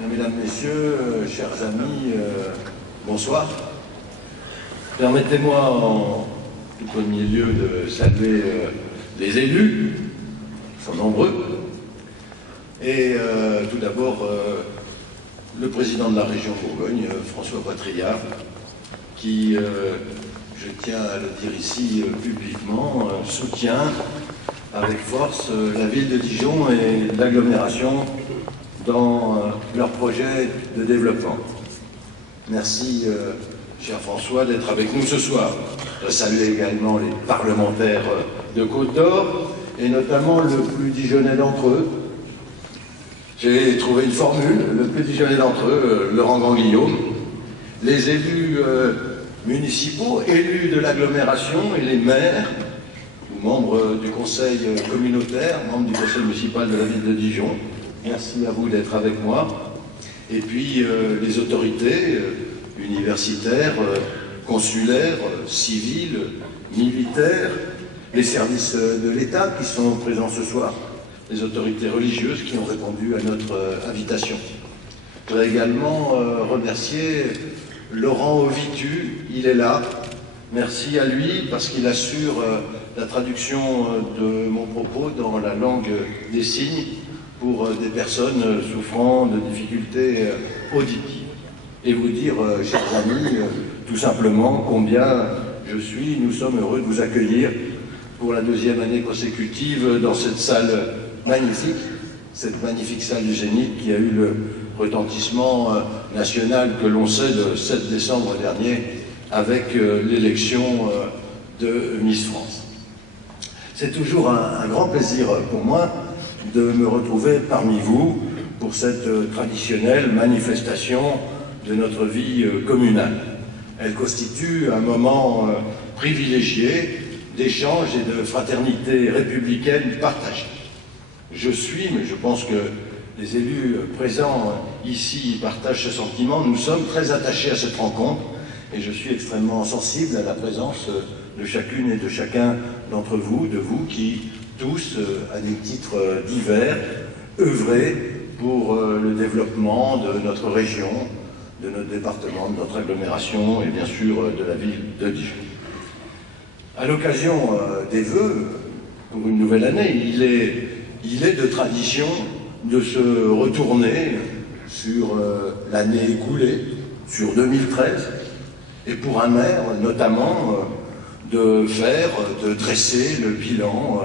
Mesdames, Messieurs, chers amis, bonsoir. Permettez-moi en tout premier lieu de saluer les élus, ils sont nombreux, et tout d'abord le président de la région Bourgogne, François Patriat, qui, je tiens à le dire ici publiquement, soutient avec force la ville de Dijon et l'agglomération dans leur projet de développement. Merci, cher François, d'être avec nous ce soir. Je salue également les parlementaires de Côte-d'Or, et notamment le plus dijonnais d'entre eux. J'ai trouvé une formule, le plus dijonnais d'entre eux, Laurent Grand-Guillaume, les élus municipaux, élus de l'agglomération et les maires, ou membres du conseil communautaire, membres du conseil municipal de la ville de Dijon. Merci à vous d'être avec moi. Et puis les autorités universitaires, consulaires, civiles, militaires, les services de l'État qui sont présents ce soir, les autorités religieuses qui ont répondu à notre invitation. Je voudrais également remercier Laurent Ovitu, il est là. Merci à lui parce qu'il assure la traduction de mon propos dans la langue des signes pour des personnes souffrant de difficultés auditives. Et vous dire, chers amis, tout simplement combien nous sommes heureux de vous accueillir pour la deuxième année consécutive dans cette salle magnifique, cette magnifique salle du Zénith qui a eu le retentissement national que l'on sait le 7 décembre dernier avec l'élection de Miss France. C'est toujours un grand plaisir pour moi de me retrouver parmi vous pour cette traditionnelle manifestation de notre vie communale. Elle constitue un moment privilégié d'échange et de fraternité républicaine partagée. Je suis, mais je pense que les élus présents ici partagent ce sentiment, nous sommes très attachés à cette rencontre et je suis extrêmement sensible à la présence de chacune et de chacun d'entre vous, de vous qui tous, à des titres divers, œuvrez pour le développement de notre région, de notre département, de notre agglomération et bien sûr de la ville de Dijon. À l'occasion des vœux pour une nouvelle année, il est de tradition de se retourner sur l'année écoulée, sur 2013, et pour un maire notamment de dresser le bilan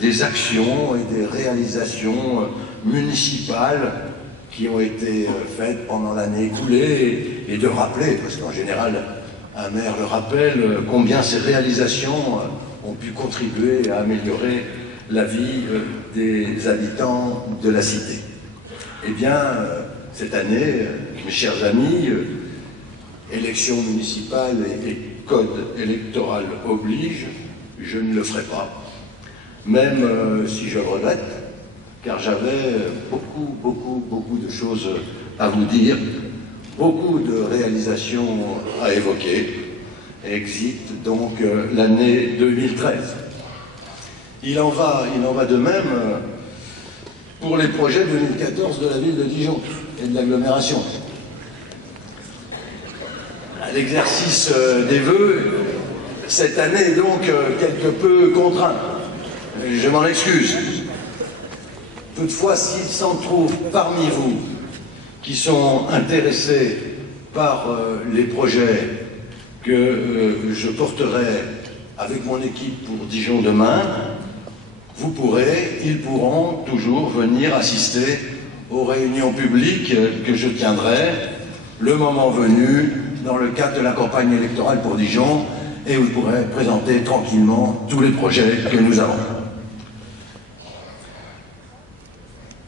des actions et des réalisations municipales qui ont été faites pendant l'année écoulée et de rappeler, parce qu'en général, un maire le rappelle, combien ces réalisations ont pu contribuer à améliorer la vie des habitants de la cité. Eh bien, cette année, mes chers amis, élections municipales et code électoral oblige, je ne le ferai pas. Même si je le regrette, car j'avais beaucoup de choses à vous dire, beaucoup de réalisations à évoquer. Exit donc l'année 2013. Il en va de même pour les projets 2014 de la ville de Dijon et de l'agglomération. L'exercice des vœux, cette année est donc quelque peu contraint. Je m'en excuse. Toutefois, s'il s'en trouve parmi vous qui sont intéressés par les projets que je porterai avec mon équipe pour Dijon demain, ils pourront toujours venir assister aux réunions publiques que je tiendrai le moment venu dans le cadre de la campagne électorale pour Dijon et où vous pourrez présenter tranquillement tous les projets que nous avons.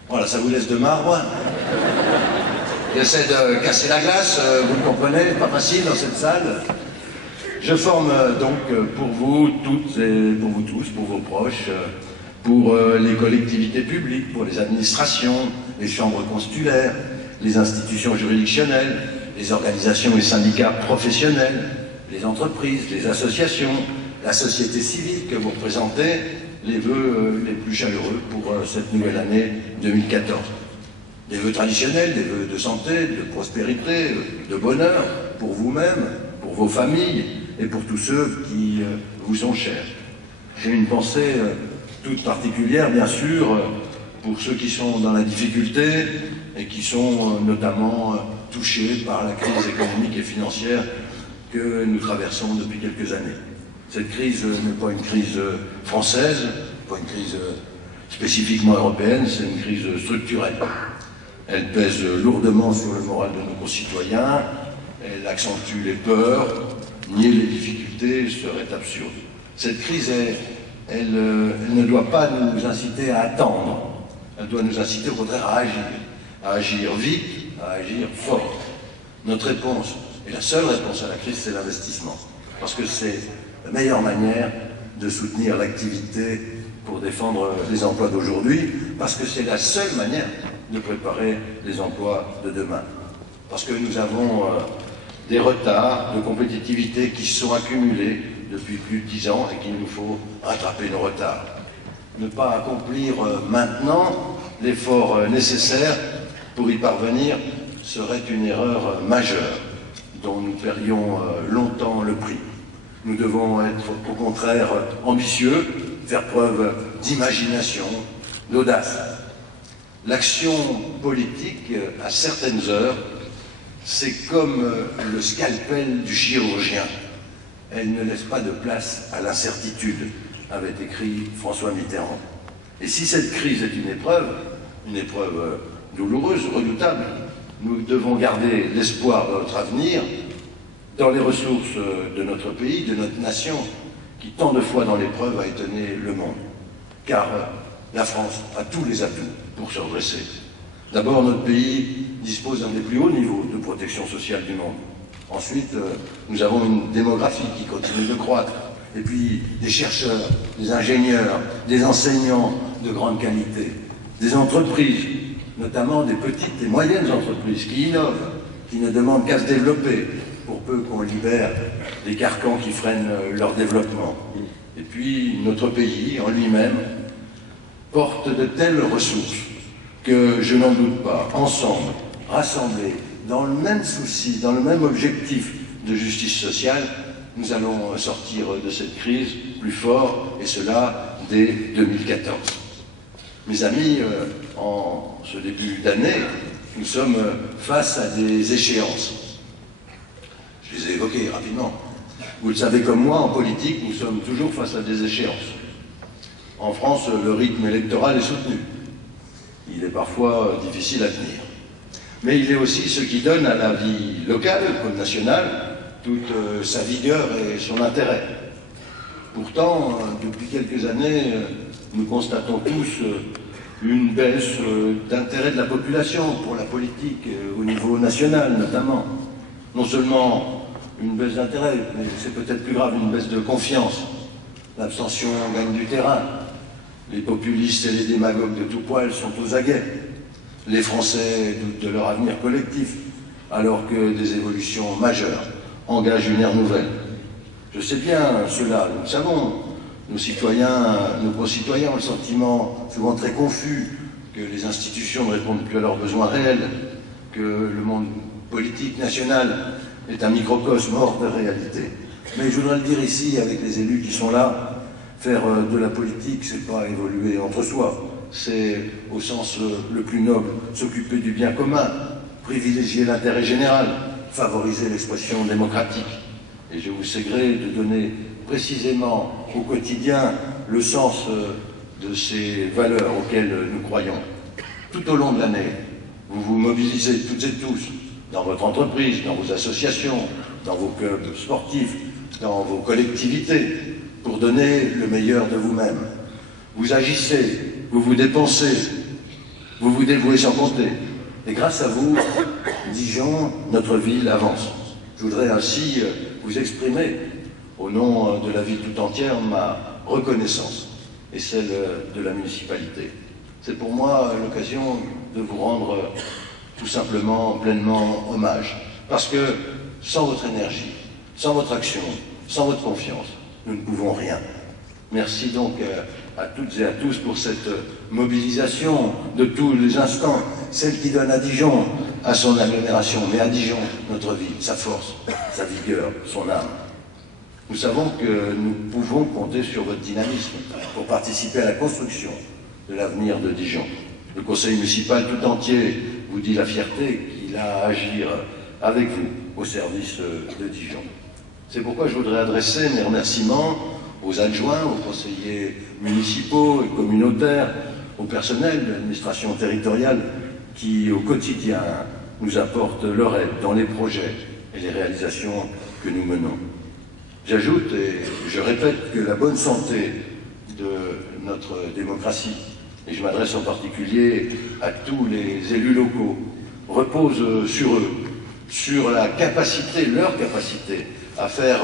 Voilà, ça vous laisse de marbre. J'essaie de casser la glace, vous le comprenez, pas facile dans cette salle. Je forme donc pour vous toutes et pour vous tous, pour vos proches, pour les collectivités publiques, pour les administrations, les chambres consulaires, les institutions juridictionnelles, les organisations et syndicats professionnels, les entreprises, les associations, la société civile que vous représentez, les vœux les plus chaleureux pour cette nouvelle année 2014. Des vœux traditionnels, des vœux de santé, de prospérité, de bonheur, pour vous-même, pour vos familles et pour tous ceux qui vous sont chers. J'ai une pensée toute particulière, bien sûr, pour ceux qui sont dans la difficulté et qui sont notamment touchés par la crise économique et financière que nous traversons depuis quelques années. Cette crise n'est pas une crise française, pas une crise spécifiquement européenne, c'est une crise structurelle. Elle pèse lourdement sur le moral de nos concitoyens, elle accentue les peurs, nier les difficultés serait absurde. Cette crise, elle ne doit pas nous inciter à attendre, elle doit nous inciter au contraire à agir vite, à agir fort. Notre réponse, et la seule réponse à la crise, c'est l'investissement, parce que c'est la meilleure manière de soutenir l'activité pour défendre les emplois d'aujourd'hui, parce que c'est la seule manière de préparer les emplois de demain. Parce que nous avons des retards de compétitivité qui se sont accumulés depuis plus de 10 ans et qu'il nous faut rattraper nos retards. Ne pas accomplir maintenant l'effort nécessaire pour y parvenir serait une erreur majeure dont nous paierions longtemps le prix. Nous devons être au contraire ambitieux, faire preuve d'imagination, d'audace. L'action politique, à certaines heures, c'est comme le scalpel du chirurgien. Elle ne laisse pas de place à l'incertitude, avait écrit François Mitterrand. Et si cette crise est une épreuve douloureuse, redoutable, nous devons garder l'espoir de notre avenir dans les ressources de notre pays, de notre nation, qui tant de fois dans l'épreuve a étonné le monde. Car la France a tous les atouts pour se redresser. D'abord, notre pays dispose d'un des plus hauts niveaux de protection sociale du monde. Ensuite, nous avons une démographie qui continue de croître. Et puis, des chercheurs, des ingénieurs, des enseignants de grande qualité, des entreprises, notamment des petites et moyennes entreprises qui innovent, qui ne demandent qu'à se développer, pour peu qu'on libère les carcans qui freinent leur développement. Et puis, notre pays, en lui-même, porte de telles ressources que, je n'en doute pas, ensemble, rassemblés, dans le même souci, dans le même objectif de justice sociale, nous allons sortir de cette crise plus fort, et cela dès 2014. Mes amis, en ce début d'année, nous sommes face à des échéances. Je les ai évoquées rapidement. Vous le savez comme moi, en politique, nous sommes toujours face à des échéances. En France, le rythme électoral est soutenu. Il est parfois difficile à tenir. Mais il est aussi ce qui donne à la vie locale comme nationale toute sa vigueur et son intérêt. Pourtant, depuis quelques années, nous constatons tous une baisse d'intérêt de la population pour la politique, au niveau national notamment. Non seulement une baisse d'intérêt, mais c'est peut-être plus grave, une baisse de confiance. L'abstention gagne du terrain. Les populistes et les démagogues de tout poil sont aux aguets. Les Français doutent de leur avenir collectif, alors que des évolutions majeures engagent une ère nouvelle. Je sais bien cela, nous le savons. Nos concitoyens ont le sentiment, souvent très confus, que les institutions ne répondent plus à leurs besoins réels, que le monde politique national est un microcosme hors de réalité. Mais je voudrais le dire ici, avec les élus qui sont là, faire de la politique, c'est pas évoluer entre soi, c'est, au sens le plus noble, s'occuper du bien commun, privilégier l'intérêt général, favoriser l'expression démocratique. Et je vous sais gré de donner précisément au quotidien le sens de ces valeurs auxquelles nous croyons. Tout au long de l'année, vous vous mobilisez toutes et tous, dans votre entreprise, dans vos associations, dans vos clubs sportifs, dans vos collectivités, pour donner le meilleur de vous-même. Vous agissez, vous vous dépensez, vous vous dévouez sans compter. Et grâce à vous, Dijon, notre ville, avance. Je voudrais ainsi vous exprimer, au nom de la ville tout entière, ma reconnaissance et celle de la municipalité. C'est pour moi l'occasion de vous rendre tout simplement pleinement hommage. Parce que sans votre énergie, sans votre action, sans votre confiance, nous ne pouvons rien. Merci donc à toutes et à tous pour cette mobilisation de tous les instants. celle qui donne à Dijon, à son agglomération, mais à Dijon, notre ville, sa force, sa vigueur, son âme. Nous savons que nous pouvons compter sur votre dynamisme pour participer à la construction de l'avenir de Dijon. Le conseil municipal tout entier vous dit la fierté qu'il a à agir avec vous au service de Dijon. C'est pourquoi je voudrais adresser mes remerciements aux adjoints, aux conseillers municipaux et communautaires, au personnel de l'administration territoriale qui, au quotidien, nous apportent leur aide dans les projets et les réalisations que nous menons. J'ajoute et je répète que la bonne santé de notre démocratie, et je m'adresse en particulier à tous les élus locaux, repose sur eux, sur la capacité, leur capacité, à faire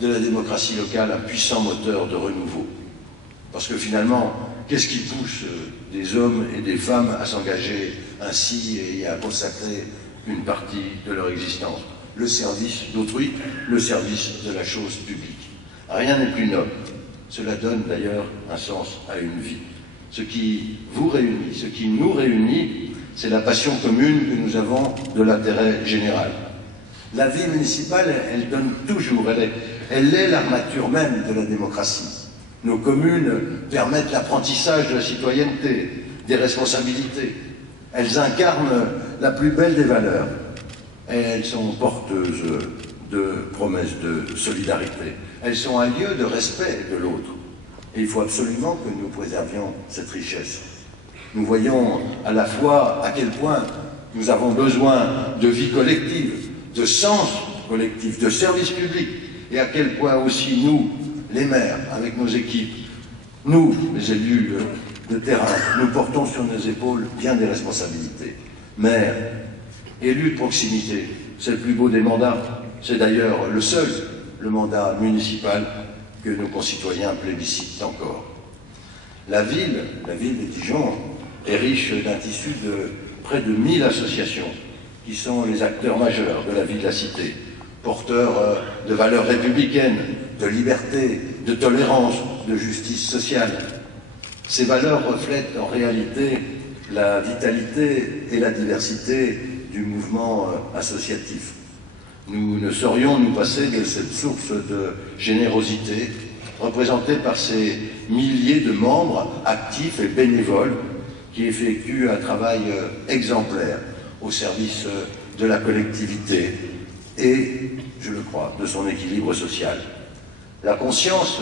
de la démocratie locale un puissant moteur de renouveau. Parce que finalement, qu'est-ce qui pousse des hommes et des femmes à s'engager ainsi et à consacrer une partie de leur existence? Le service d'autrui, le service de la chose publique. Rien n'est plus noble. Cela donne d'ailleurs un sens à une vie. Ce qui vous réunit, ce qui nous réunit, c'est la passion commune que nous avons de l'intérêt général. La vie municipale, elle donne toujours, elle est l'armature même de la démocratie. Nos communes permettent l'apprentissage de la citoyenneté, des responsabilités. Elles incarnent la plus belle des valeurs. Et elles sont porteuses de promesses de solidarité. Elles sont un lieu de respect de l'autre. Et il faut absolument que nous préservions cette richesse. Nous voyons à la fois à quel point nous avons besoin de vie collective, de sens collectif, de service public, et à quel point aussi nous, les maires, avec nos équipes, nous, les élus de terrain, nous portons sur nos épaules bien des responsabilités. Maires, élus de proximité, c'est le plus beau des mandats, c'est d'ailleurs le seul, le mandat municipal que nos concitoyens plébiscitent encore. La ville de Dijon, est riche d'un tissu de près de 1000 associations qui sont les acteurs majeurs de la vie de la cité, porteurs de valeurs républicaines, de liberté, de tolérance, de justice sociale. Ces valeurs reflètent en réalité la vitalité et la diversité du mouvement associatif. Nous ne saurions nous passer de cette source de générosité représentée par ces milliers de membres actifs et bénévoles qui effectuent un travail exemplaire au service de la collectivité et, je le crois, de son équilibre social. La conscience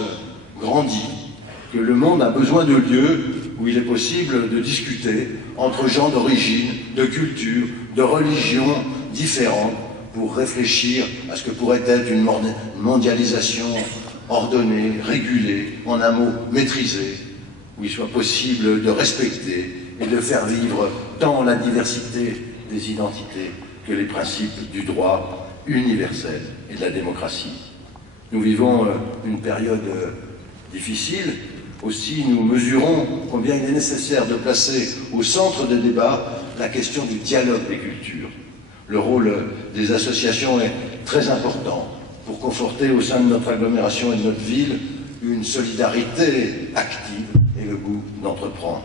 grandit que le monde a besoin de lieux où il est possible de discuter entre gens d'origine, de culture, de religions différentes pour réfléchir à ce que pourrait être une mondialisation ordonnée, régulée, en un mot maîtrisée, où il soit possible de respecter et de faire vivre tant la diversité des identités que les principes du droit universel et de la démocratie. Nous vivons une période difficile, aussi nous mesurons combien il est nécessaire de placer au centre des débats la question du dialogue des cultures. Le rôle des associations est très important pour conforter au sein de notre agglomération et de notre ville une solidarité active et le goût d'entreprendre.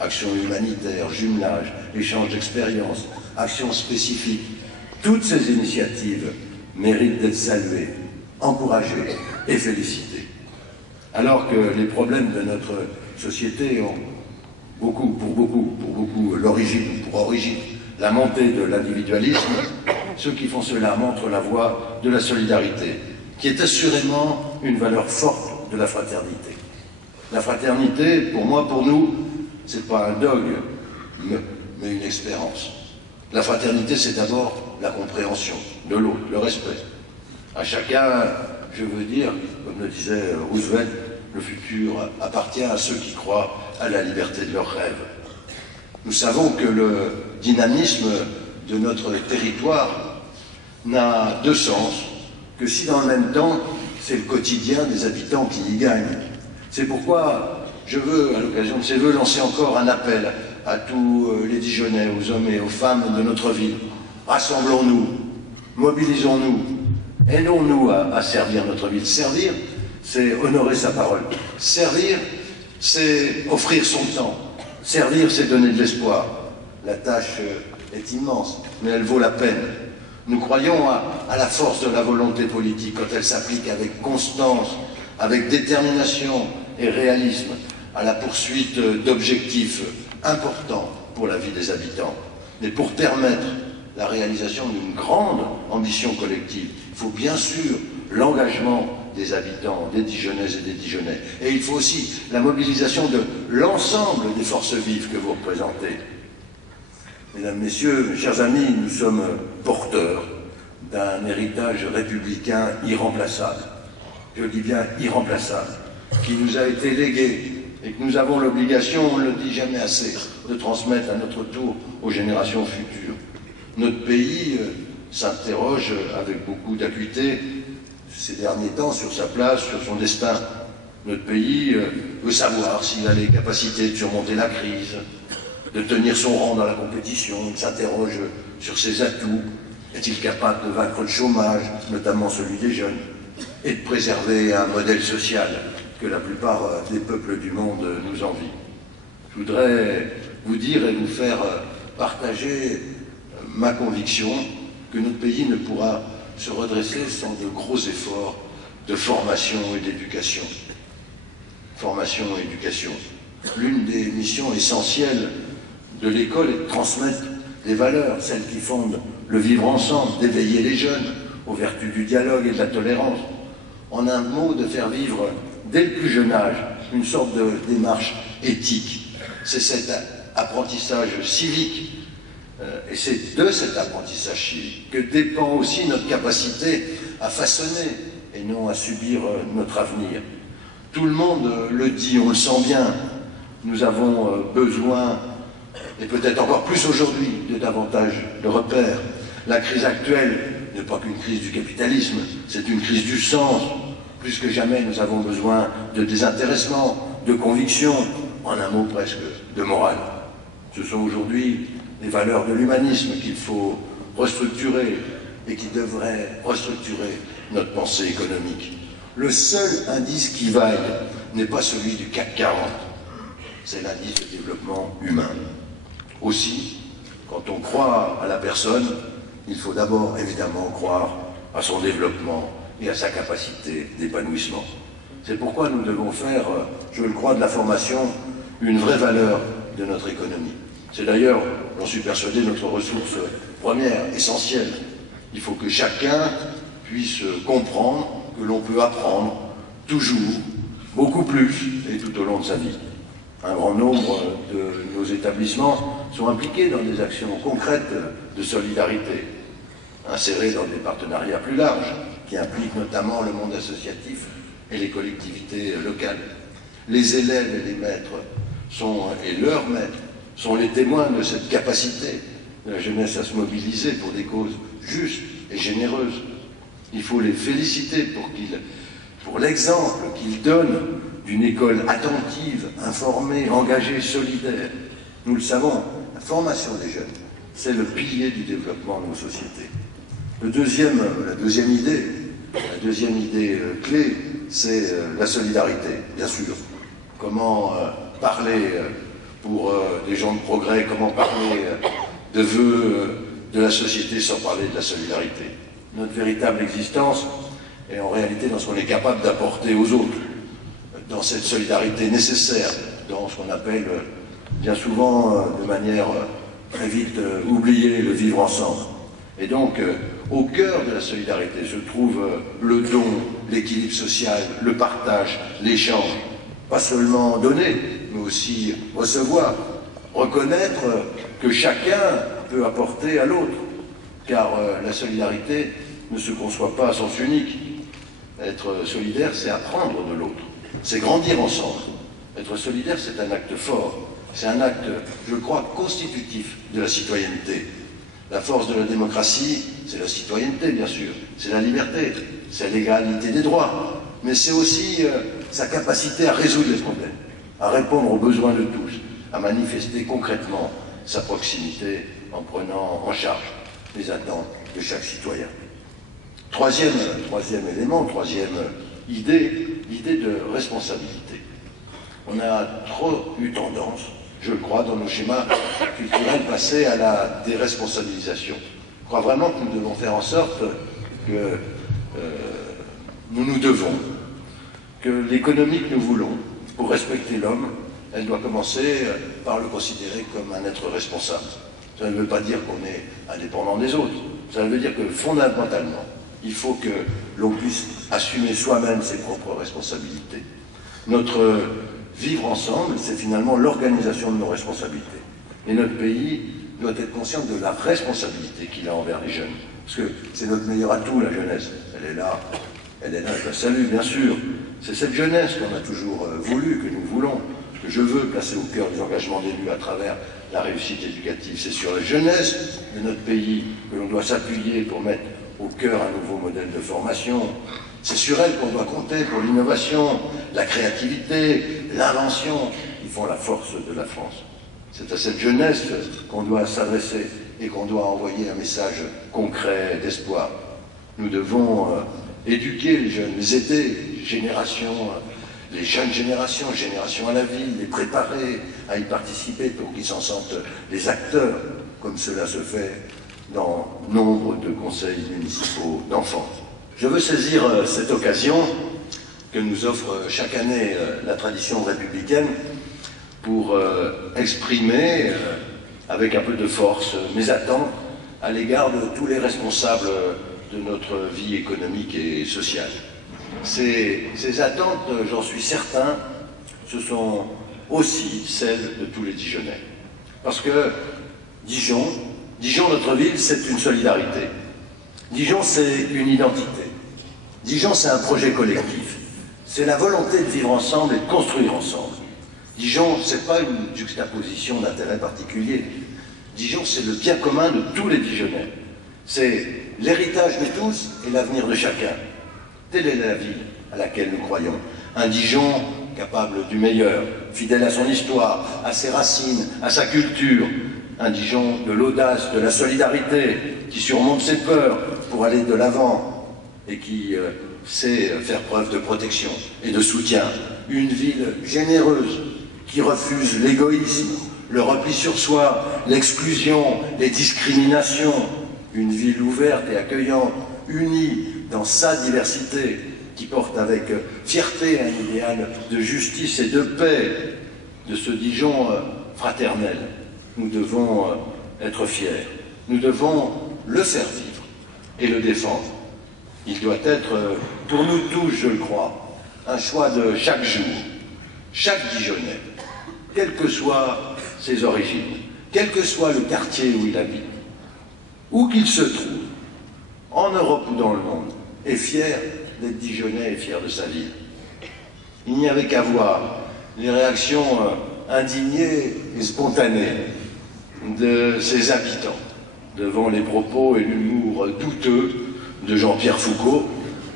Actions humanitaires, jumelage, échange d'expériences, actions spécifiques, toutes ces initiatives méritent d'être saluées, encouragées et félicitées. Alors que les problèmes de notre société ont pour beaucoup l'origine, pour origine, la montée de l'individualisme, ceux qui font cela montrent la voie de la solidarité, qui est assurément une valeur forte de la fraternité. La fraternité, pour moi, pour nous, c'est pas un dogme, mais une espérance. La fraternité, c'est d'abord la compréhension de l'autre, le respect. À chacun, je veux dire, comme le disait Roosevelt, le futur appartient à ceux qui croient à la liberté de leurs rêves. Nous savons que le dynamisme de notre territoire n'a de sens que si dans le même temps, c'est le quotidien des habitants qui y gagne. C'est pourquoi je veux, à l'occasion de ces vœux, lancer encore un appel à tous les Dijonnais, aux hommes et aux femmes de notre ville. Rassemblons-nous, mobilisons-nous, aidons-nous à servir notre ville. Servir, c'est honorer sa parole. Servir, c'est offrir son temps. Servir, c'est donner de l'espoir. La tâche est immense, mais elle vaut la peine. Nous croyons à la force de la volonté politique quand elle s'applique avec constance, avec détermination et réalisme à la poursuite d'objectifs importants pour la vie des habitants. Mais pour permettre la réalisation d'une grande ambition collective, il faut bien sûr l'engagement des habitants, des Dijonnaises et des Dijonnais. Et il faut aussi la mobilisation de l'ensemble des forces vives que vous représentez. Mesdames, Messieurs, mes chers amis, nous sommes porteurs d'un héritage républicain irremplaçable. Je dis bien irremplaçable, qui nous a été légué et que nous avons l'obligation, on ne le dit jamais assez, de transmettre à notre tour aux générations futures. Notre pays s'interroge avec beaucoup d'acuité ces derniers temps sur sa place, sur son destin. Notre pays veut savoir s'il a les capacités de surmonter la crise, de tenir son rang dans la compétition, il s'interroge sur ses atouts. Est-il capable de vaincre le chômage, notamment celui des jeunes, et de préserver un modèle social que la plupart des peuples du monde nous envient? Je voudrais vous dire et vous faire partager ma conviction que notre pays ne pourra se redresser sans de gros efforts de formation et d'éducation. Formation et éducation. L'une des missions essentielles de l'école est de transmettre des valeurs, celles qui fondent le vivre ensemble, d'éveiller les jeunes aux vertus du dialogue et de la tolérance. En un mot, de faire vivre dès le plus jeune âge une sorte de démarche éthique. C'est cet apprentissage civique, et c'est de cet apprentissage civique que dépend aussi notre capacité à façonner et non à subir notre avenir. Tout le monde le dit, on le sent bien, nous avons besoin, et peut-être encore plus aujourd'hui, de davantage de repères. La crise actuelle n'est pas qu'une crise du capitalisme, c'est une crise du sens. Plus que jamais, nous avons besoin de désintéressement, de conviction, en un mot presque, de morale. Ce sont aujourd'hui les valeurs de l'humanisme qu'il faut restructurer et qui devraient restructurer notre pensée économique. Le seul indice qui vaille n'est pas celui du CAC 40, c'est l'indice de développement humain. Aussi, quand on croit à la personne, il faut d'abord évidemment croire à son développement et à sa capacité d'épanouissement. C'est pourquoi nous devons faire, je le crois, de la formation une vraie valeur de notre économie. C'est d'ailleurs, j'en suis persuadé, notre ressource première, essentielle. Il faut que chacun puisse comprendre que l'on peut apprendre toujours, beaucoup plus, et tout au long de sa vie. Un grand nombre de nos établissements sont impliqués dans des actions concrètes de solidarité, insérés dans des partenariats plus larges, qui impliquent notamment le monde associatif et les collectivités locales. Les élèves et les maîtres et leurs maîtres sont les témoins de cette capacité de la jeunesse à se mobiliser pour des causes justes et généreuses. Il faut les féliciter pour l'exemple qu'ils donnent d'une école attentive, informée, engagée, solidaire. Nous le savons, la formation des jeunes, c'est le pilier du développement de nos sociétés. La deuxième idée clé, c'est la solidarité, bien sûr. Comment parler pour des gens de progrès, comment parler de vœux de la société sans parler de la solidarité. Notre véritable existence est en réalité dans ce qu'on est capable d'apporter aux autres, dans cette solidarité nécessaire, dans ce qu'on appelle bien souvent de manière très vite oubliée le vivre ensemble. Et donc, au cœur de la solidarité se trouve le don, l'équilibre social, le partage, l'échange. Pas seulement donner, mais aussi recevoir, reconnaître que chacun peut apporter à l'autre, car la solidarité ne se conçoit pas à sens unique. Être solidaire, c'est apprendre de l'autre, c'est grandir ensemble. Être solidaire, c'est un acte fort, c'est un acte, je crois, constitutif de la citoyenneté. La force de la démocratie, c'est la citoyenneté, bien sûr, c'est la liberté, c'est l'égalité des droits, mais c'est aussi sa capacité à résoudre les problèmes, à répondre aux besoins de tous, à manifester concrètement sa proximité en prenant en charge les attentes de chaque citoyen. Troisième élément, troisième idée, l'idée de responsabilité. On a trop eu tendance je le crois, dans nos schémas culturels, passer à la déresponsabilisation. Je crois vraiment que nous devons faire en sorte que nous devons, que l'économie que nous voulons, pour respecter l'homme, elle doit commencer par le considérer comme un être responsable. Ça ne veut pas dire qu'on est indépendant des autres. Ça veut dire que fondamentalement, il faut que l'on puisse assumer soi-même ses propres responsabilités. Notre vivre ensemble, c'est finalement l'organisation de nos responsabilités. Et notre pays doit être conscient de la responsabilité qu'il a envers les jeunes. Parce que c'est notre meilleur atout, la jeunesse. Elle est là, je la salue, bien sûr. C'est cette jeunesse qu'on a toujours voulu, que nous voulons, que je veux placer au cœur des engagements d'élus à travers la réussite éducative. C'est sur la jeunesse de notre pays que l'on doit s'appuyer pour mettre au cœur un nouveau modèle de formation. C'est sur elle qu'on doit compter pour l'innovation, la créativité, l'invention, qui font la force de la France. C'est à cette jeunesse qu'on doit s'adresser et qu'on doit envoyer un message concret d'espoir. Nous devons éduquer les jeunes, les aider, les jeunes générations à la vie, les préparer à y participer pour qu'ils s'en sentent les acteurs, comme cela se fait dans nombre de conseils municipaux d'enfants. Je veux saisir cette occasion que nous offre chaque année la tradition républicaine pour exprimer avec un peu de force mes attentes à l'égard de tous les responsables de notre vie économique et sociale. Ces attentes, j'en suis certain, ce sont aussi celles de tous les Dijonnais. Parce que Dijon, notre ville, c'est une solidarité. Dijon, c'est une identité. Dijon, c'est un projet collectif. C'est la volonté de vivre ensemble et de construire ensemble. Dijon, c'est pas une juxtaposition d'intérêts particuliers. Dijon, c'est le bien commun de tous les Dijonnais. C'est l'héritage de tous et l'avenir de chacun. Telle est la ville à laquelle nous croyons. Un Dijon capable du meilleur, fidèle à son histoire, à ses racines, à sa culture. Un Dijon de l'audace, de la solidarité, qui surmonte ses peurs pour aller de l'avant et qui sait faire preuve de protection et de soutien. Une ville généreuse qui refuse l'égoïsme, le repli sur soi, l'exclusion, les discriminations. Une ville ouverte et accueillante, unie dans sa diversité, qui porte avec fierté un idéal de justice et de paix, de ce Dijon fraternel. Nous devons être fiers, nous devons le faire vivre et le défendre. Il doit être, pour nous tous, je le crois, un choix de chaque jour, chaque Dijonnais, quelles que soient ses origines, quel que soit le quartier où il habite, où qu'il se trouve, en Europe ou dans le monde, est fier d'être Dijonnais et fier de sa ville. Il n'y avait qu'à voir les réactions indignées et spontanées de ses habitants devant les propos et l'humour douteux de Jean-Pierre Foucault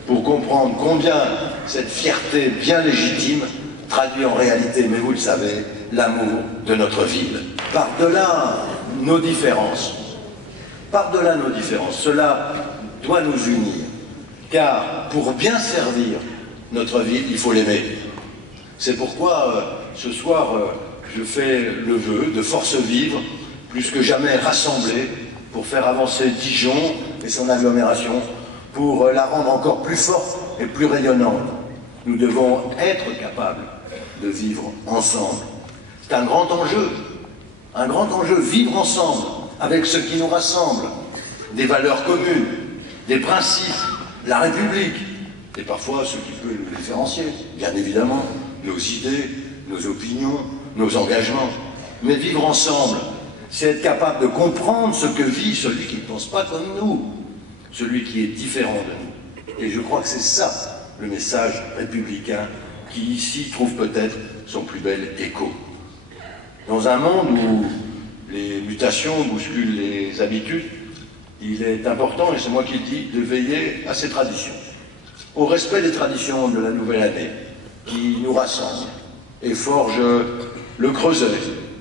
pour comprendre combien cette fierté bien légitime traduit en réalité, mais vous le savez, l'amour de notre ville. Par-delà nos différences, cela doit nous unir, car pour bien servir notre ville, il faut l'aimer. C'est pourquoi ce soir, je fais le vœu de force vive, plus que jamais rassemblée, pour faire avancer Dijon et son agglomération, pour la rendre encore plus forte et plus rayonnante. Nous devons être capables de vivre ensemble. C'est un grand enjeu, vivre ensemble, avec ce qui nous rassemble, des valeurs communes, des principes, la République, et parfois ce qui peut nous différencier, bien évidemment, nos idées, nos opinions, nos engagements. Mais vivre ensemble, c'est être capable de comprendre ce que vit celui qui ne pense pas comme nous, celui qui est différent de nous. Et je crois que c'est ça, le message républicain, qui ici trouve peut-être son plus bel écho. Dans un monde où les mutations bousculent les habitudes, il est important, et c'est moi qui le dis, de veiller à ces traditions, au respect des traditions de la nouvelle année, qui nous rassemblent et forgent le creuset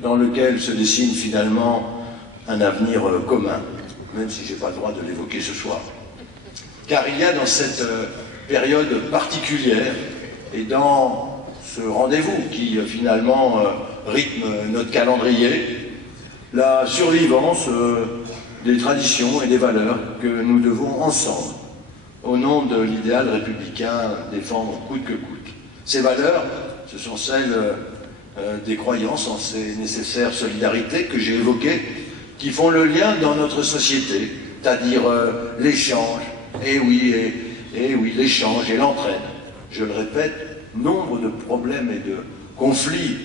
dans lequel se dessine finalement un avenir commun, même si je n'ai pas le droit de l'évoquer ce soir. Car il y a dans cette période particulière, et dans ce rendez-vous qui finalement rythme notre calendrier, la survivance des traditions et des valeurs que nous devons ensemble, au nom de l'idéal républicain, défendre coûte que coûte. Ces valeurs, ce sont celles des croyances en ces nécessaires solidarités que j'ai évoquées, qui font le lien dans notre société, c'est-à-dire l'échange, et oui, l'échange et l'entraide. Je le répète, nombre de problèmes et de conflits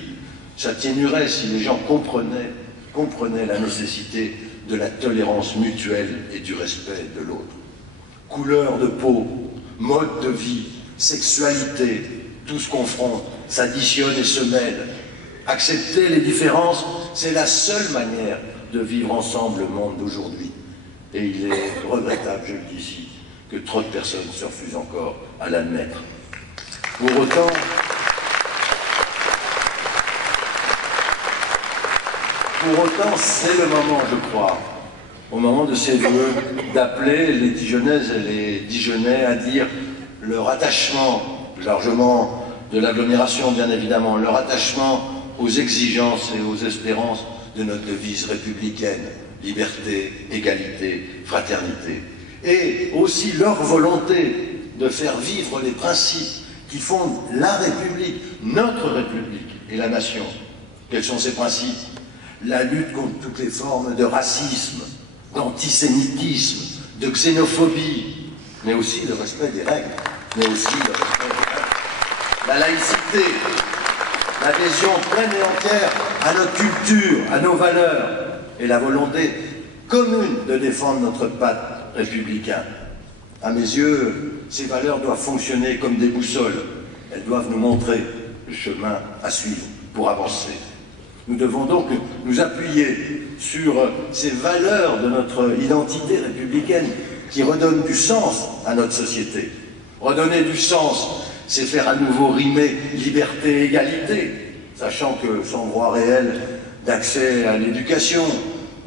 s'atténueraient si les gens comprenaient la nécessité de la tolérance mutuelle et du respect de l'autre. Couleur de peau, mode de vie, sexualité, tout se confronte, s'additionne et se mêle. Accepter les différences, c'est la seule manière de vivre ensemble le monde d'aujourd'hui. Et il est regrettable, je le dis ici, que trop de personnes se refusent encore à l'admettre. Pour autant, c'est le moment, je crois, au moment de ces vœux, d'appeler les Dijonnaises et les Dijonnais à dire leur attachement, largement de l'agglomération bien évidemment, leur attachement aux exigences et aux espérances de notre devise républicaine, liberté, égalité, fraternité, et aussi leur volonté de faire vivre les principes qui fondent la République, notre République et la nation. Quels sont ces principes? La lutte contre toutes les formes de racisme, d'antisémitisme, de xénophobie, mais aussi le respect des règles, la laïcité, l'adhésion pleine et entière à notre culture, à nos valeurs, et la volonté commune de défendre notre pacte républicain. À mes yeux, ces valeurs doivent fonctionner comme des boussoles. Elles doivent nous montrer le chemin à suivre pour avancer. Nous devons donc nous appuyer sur ces valeurs de notre identité républicaine qui redonnent du sens à notre société. Redonner du sens, c'est faire à nouveau rimer liberté et égalité, sachant que sans droit réel d'accès à l'éducation,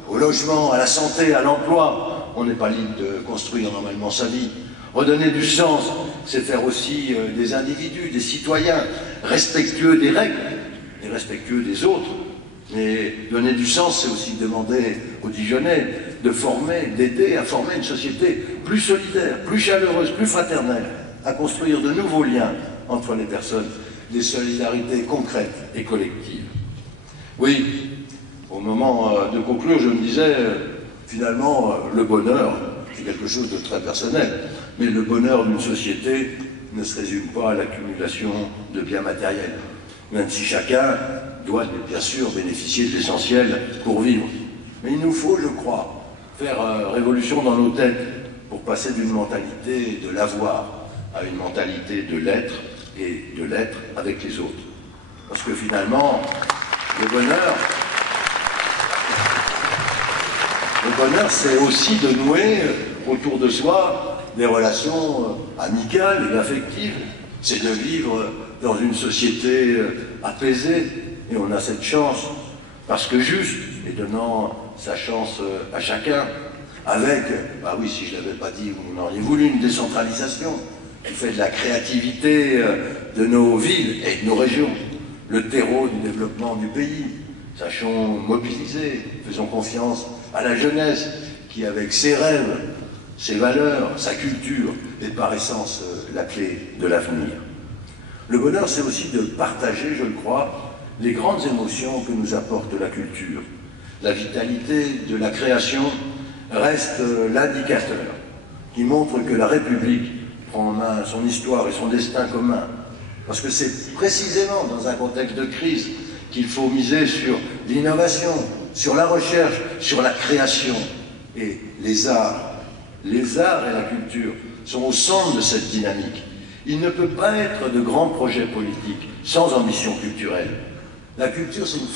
au logement, à la santé, à l'emploi, on n'est pas libre de construire normalement sa vie. Redonner du sens, c'est faire aussi des individus, des citoyens, respectueux des règles et respectueux des autres. Et donner du sens, c'est aussi demander aux Dijonnais de former, d'aider à former une société plus solidaire, plus chaleureuse, plus fraternelle, à construire de nouveaux liens entre les personnes, des solidarités concrètes et collectives. Oui, au moment de conclure, je me disais, finalement, le bonheur, c'est quelque chose de très personnel, mais le bonheur d'une société ne se résume pas à l'accumulation de biens matériels, même si chacun doit bien sûr bénéficier de l'essentiel pour vivre. Mais il nous faut, je crois, faire révolution dans nos têtes pour passer d'une mentalité de l'avoir à une mentalité de l'être et de l'être avec les autres. Parce que finalement, le bonheur, c'est aussi de nouer autour de soi des relations amicales et affectives. C'est de vivre dans une société apaisée. Et on a cette chance, parce que juste, et donnant sa chance à chacun, avec, bah oui, si je ne l'avais pas dit, vous n'auriez voulu une décentralisation qui fait de la créativité de nos villes et de nos régions, le terreau du développement du pays. Sachons mobiliser, faisons confiance à la jeunesse qui, avec ses rêves, ses valeurs, sa culture, est par essence la clé de l'avenir. Le bonheur, c'est aussi de partager, je le crois, les grandes émotions que nous apporte la culture. La vitalité de la création reste l'indicateur qui montre que la République prend en main son histoire et son destin commun. Parce que c'est précisément dans un contexte de crise qu'il faut miser sur l'innovation, sur la recherche, sur la création. Et les arts et la culture sont au centre de cette dynamique. Il ne peut pas être de grands projets politiques sans ambition culturelle. La culture, c'est une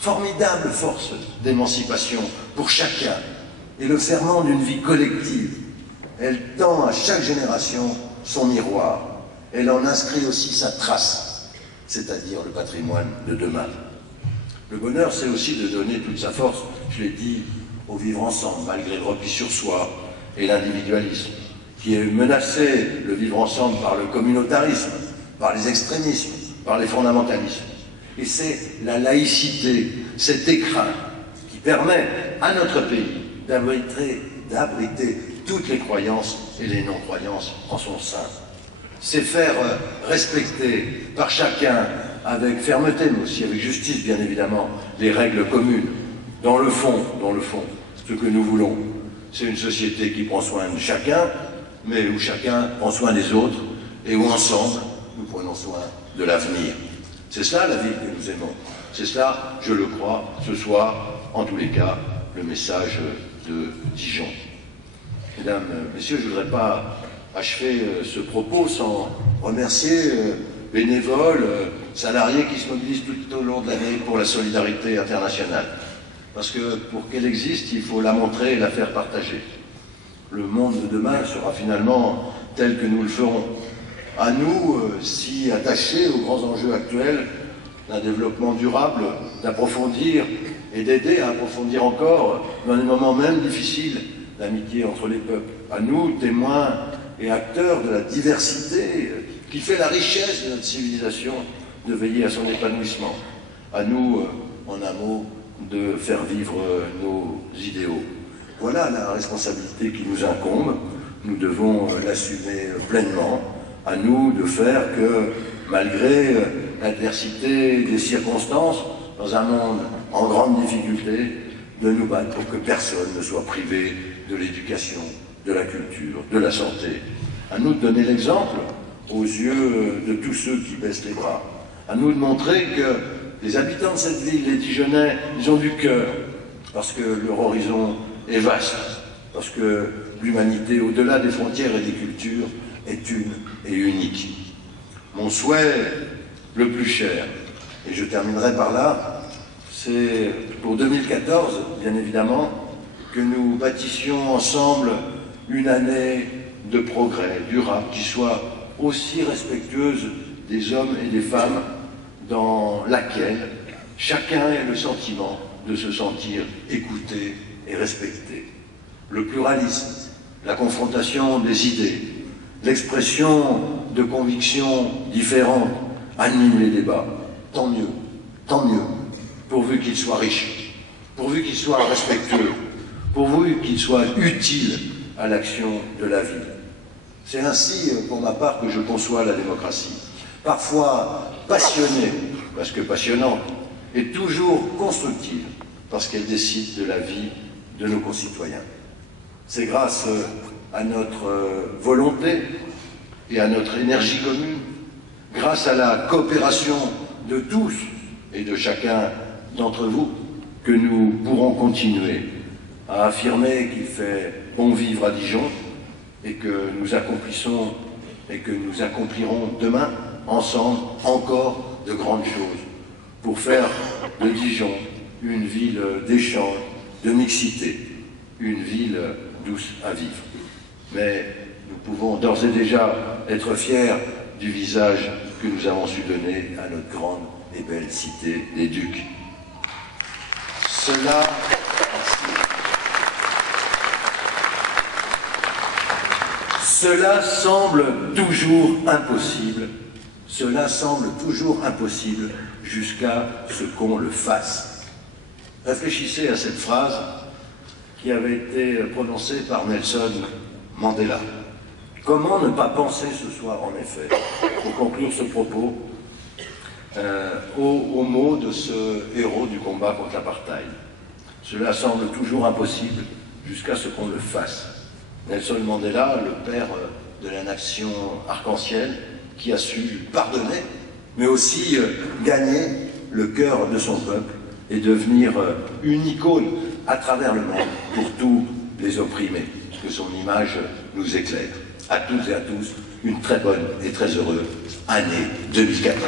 formidable force d'émancipation pour chacun et le ferment d'une vie collective. Elle tend à chaque génération son miroir. Elle en inscrit aussi sa trace, c'est-à-dire le patrimoine de demain. Le bonheur, c'est aussi de donner toute sa force, je l'ai dit, au vivre ensemble, malgré le repli sur soi et l'individualisme, qui est menacé, le vivre ensemble, par le communautarisme, par les extrémismes, par les fondamentalismes. Et c'est la laïcité, cet écrin qui permet à notre pays d'abriter toutes les croyances et les non-croyances en son sein. C'est faire respecter par chacun, avec fermeté, mais aussi avec justice, bien évidemment, les règles communes. Dans le fond, ce que nous voulons, c'est une société qui prend soin de chacun, mais où chacun prend soin des autres, et où ensemble, nous prenons soin de l'avenir. C'est cela la ville que nous aimons. C'est cela, je le crois, ce soir, en tous les cas, le message de Dijon. Mesdames, Messieurs, je ne voudrais pas achever ce propos sans remercier bénévoles, salariés qui se mobilisent tout au long de l'année pour la solidarité internationale. Parce que pour qu'elle existe, il faut la montrer et la faire partager. Le monde de demain sera finalement tel que nous le ferons. À nous, si attachés aux grands enjeux actuels d'un développement durable, d'approfondir et d'aider à approfondir encore, dans des moments même difficiles, l'amitié entre les peuples. À nous, témoins et acteurs de la diversité qui fait la richesse de notre civilisation, de veiller à son épanouissement. À nous, en un mot, de faire vivre nos idéaux. Voilà la responsabilité qui nous incombe. Nous devons l'assumer pleinement. À nous de faire que, malgré l'adversité des circonstances, dans un monde en grande difficulté, de nous battre pour que personne ne soit privé de l'éducation, de la culture, de la santé. À nous de donner l'exemple aux yeux de tous ceux qui baissent les bras. À nous de montrer que les habitants de cette ville, les Dijonnais, ils ont du cœur, parce que leur horizon est vaste, parce que l'humanité, au-delà des frontières et des cultures, est une et unique. Mon souhait le plus cher, et je terminerai par là, c'est pour 2014, bien évidemment, que nous bâtissions ensemble une année de progrès durable qui soit aussi respectueuse des hommes et des femmes, dans laquelle chacun ait le sentiment de se sentir écouté et respecté. Le pluralisme, la confrontation des idées, l'expression de convictions différentes animent les débats. Tant mieux, pourvu qu'ils soient riches, pourvu qu'ils soient respectueux, pourvu qu'ils soient utiles à l'action de la vie. C'est ainsi, pour ma part, que je conçois la démocratie. Parfois passionnée, parce que passionnante, et toujours constructive, parce qu'elle décide de la vie de nos concitoyens. C'est grâce à notre volonté et à notre énergie commune, grâce à la coopération de tous et de chacun d'entre vous, que nous pourrons continuer à affirmer qu'il fait bon vivre à Dijon et que nous accomplissons et que nous accomplirons demain, ensemble, encore de grandes choses pour faire de Dijon une ville d'échange, de mixité, une ville douce à vivre. Mais nous pouvons d'ores et déjà être fiers du visage que nous avons su donner à notre grande et belle cité des Ducs. Cela semble toujours impossible. Cela semble toujours impossible jusqu'à ce qu'on le fasse. Réfléchissez à cette phrase qui avait été prononcée par Nelson Mandela. Comment ne pas penser ce soir, en effet, pour conclure ce propos, aux mots de ce héros du combat contre l'apartheid. Cela semble toujours impossible jusqu'à ce qu'on le fasse. Nelson Mandela, le père de la nation arc-en-ciel, qui a su pardonner, mais aussi gagner le cœur de son peuple et devenir une icône à travers le monde pour tous les opprimés, que son image nous éclaire. À toutes et à tous, une très bonne et très heureuse année 2014.